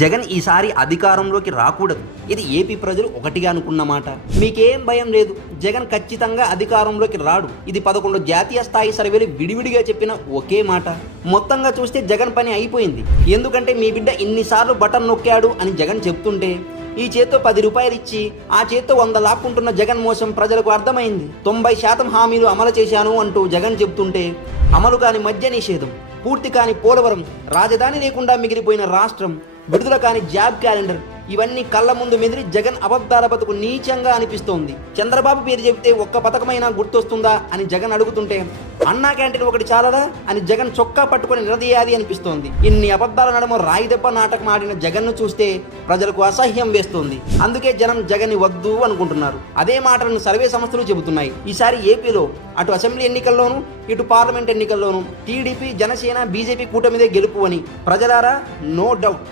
జగన్ ఈసారి అధికారంలోకి రాకూడదు. ఇది ఏపీ ప్రజలు ఒకటిగా అనుకున్న మాట. మీకేం భయం లేదు, జగన్ ఖచ్చితంగా అధికారంలోకి రాడు. ఇది 11 జాతీయ స్థాయి సర్వేలు విడివిడిగా చెప్పిన ఒకే మాట. మొత్తంగా చూస్తే జగన్ పని అయిపోయింది. ఎందుకంటే మీ బిడ్డ ఇన్నిసార్లు బటన్ నొక్కాడు అని జగన్ చెప్తుంటే, ఈ చేత్తో 10 రూపాయలు ఇచ్చి ఆ చేత్తో 100 లాక్కుంటున్న జగన్ మోసం ప్రజలకు అర్థమైంది. 90% హామీలు అమలు చేశాను అంటూ జగన్ చెప్తుంటే, అమలు కాని మద్య నిషేధం, పూర్తి కాని పోలవరం, రాజధాని లేకుండా మిగిలిపోయిన రాష్ట్రం, విడుదల కాని జాబ్ క్యాలెండర్, ఇవన్నీ కళ్ళ ముందు మెదిలి జగన్ అబద్ధాల బతుకు నీచంగా అనిపిస్తోంది. చంద్రబాబు పేరు చెబితే ఒక్క పథకమైనా గుర్తొస్తుందా అని జగన్ అడుగుతుంటే, అన్నా క్యాంటీన్ ఒకటి చాలదా అని జగన్ చొక్కా పట్టుకొని నిలదీయాలి అనిపిస్తోంది. ఇన్ని అబద్ధాల నడుమ రాయిదెబ్బ నాటకం ఆడిన జగన్ను చూస్తే ప్రజలకు అసహ్యం వేస్తోంది. అందుకే జనం జగన్ వద్దు అనుకుంటున్నారు. అదే మాటలను సర్వే సంస్థలు చెబుతున్నాయి. ఈసారి ఏపీలో అటు అసెంబ్లీ ఎన్నికల్లోనూ ఇటు పార్లమెంట్ ఎన్నికల్లోనూ టీడీపీ, జనసేన, బీజేపీ కూటమిదే గెలుపు అని. ప్రజలారా, నో డౌట్